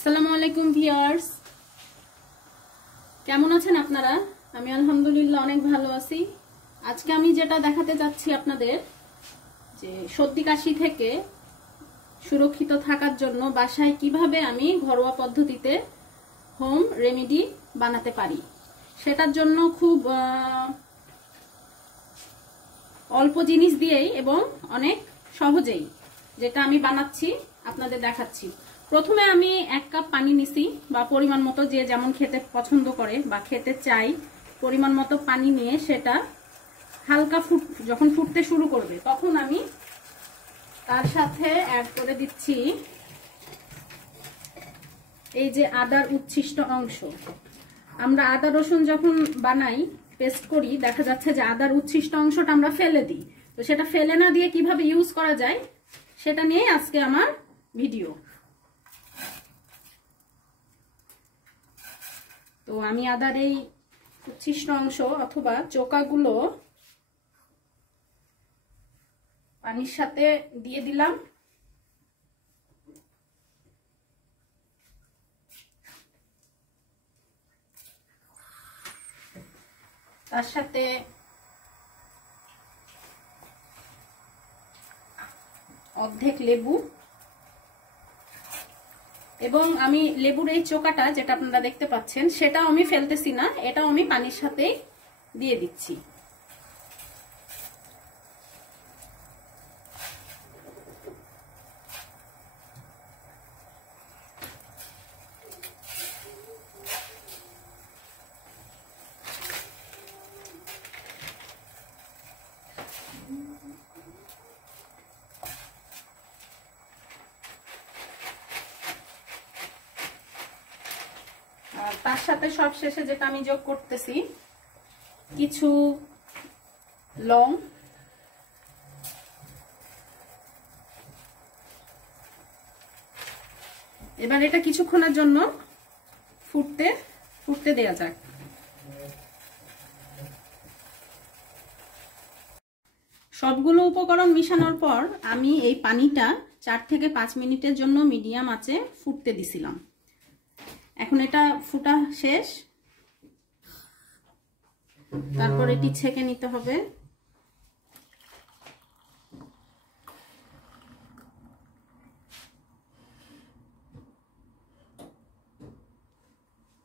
আসসালামু আলাইকুম ভিউয়ার্স, কেমন আছেন আপনারা? আমি আলহামদুলিল্লাহ অনেক ভালো আছি। আজকে আমি যেটা দেখাতে যাচ্ছি আপনাদের, যে সর্দি কাশি থেকে সুরক্ষিত থাকার জন্য বাসায় কিভাবে আমি ঘরোয়া পদ্ধতিতে হোম রেমেডি বানাতে পারি। সেটার জন্য খুব অল্প জিনিস দিয়েই এবং অনেক সহজেই যেটা আমি বানাচ্ছি আপনাদের দেখাচ্ছি। প্রথমে আমি 1 কাপ পানি নিছি, বা পরিমাণ মতো যে যেমন খেতে পছন্দ করে বা খেতে চাই পরিমাণ মতো পানি নিয়ে সেটা হালকা যখন ফুটতে শুরু করবে তখন আমি তার সাথে অ্যাড করে দিচ্ছি এই যে আদার উচ্ছিষ্ট অংশ। আমরা আদা রসুন যখন বানাই, পেস্ট করি, দেখা যাচ্ছে যে আদার উচ্ছিষ্ট অংশটা আমরা ফেলে দিই। তো সেটা ফেলে না দিয়ে কিভাবে ইউজ করা যায় সেটা নিয়ে আজকে আমার ভিডিও। তো আমি আদার এই উচ্ছিষ্ট অংশ অথবা চোকাগুলো পানির সাথে দিয়ে দিলাম। তার সাথে অর্ধেক লেবু, এবং আমি লেবুর এই চোকাটা যেটা আপনারা দেখতে পাচ্ছেন সেটাও আমি ফেলতেছি না, এটাও আমি পানির সাথে দিয়ে দিচ্ছি। তার সাথে সবশেষে যেটা আমি যোগ করতেছি কিছু লং, এবার এটা কিছুক্ষণের জন্য ফুটতে দেয়া যাক। সবগুলো উপকরণ মিশানোর পর আমি এই পানিটা 4 থেকে 5 মিনিটের জন্য মিডিয়াম আঁচে ফুটতে দিছিলাম। এখন এটা ফুটা শেষ, তারপর এটি ছেঁকে নিতে হবে।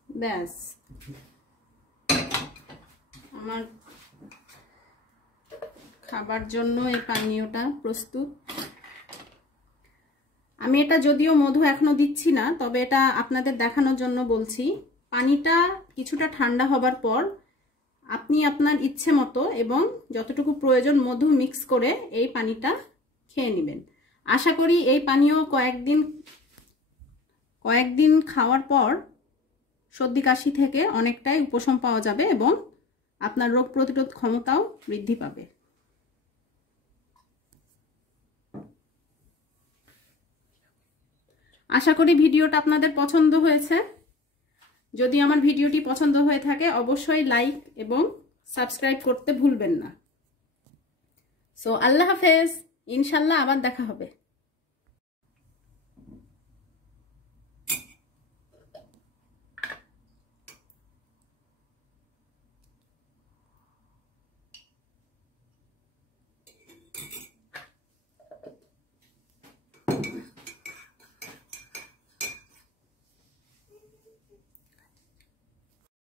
ব্যাস, আমার খাবার জন্য এই পানীয়টা প্রস্তুত। আমি এটা যদিও মধু এখনো দিচ্ছি না, তবে এটা আপনাদের দেখানোর জন্য বলছি। পানিটা কিছুটা ঠান্ডা হবার পর আপনি আপনার ইচ্ছে মতো এবং যতটুকু প্রয়োজন মধু মিক্স করে এই পানিটা খেয়ে নেবেন। আশা করি এই পানীয় কয়েকদিন খাওয়ার পর সর্দি কাশি থেকে অনেকটাই উপশম পাওয়া যাবে এবং আপনার রোগ প্রতিরোধ ক্ষমতাও বৃদ্ধি পাবে। আশা করি ভিডিওটা আপনাদের পছন্দ হয়েছে। যদি আমার ভিডিওটি পছন্দ হয়ে থাকে অবশ্যই লাইক এবং সাবস্ক্রাইব করতে ভুলবেন না। সো আল্লাহ হাফেজ, ইনশাল্লাহ আবার দেখা হবে।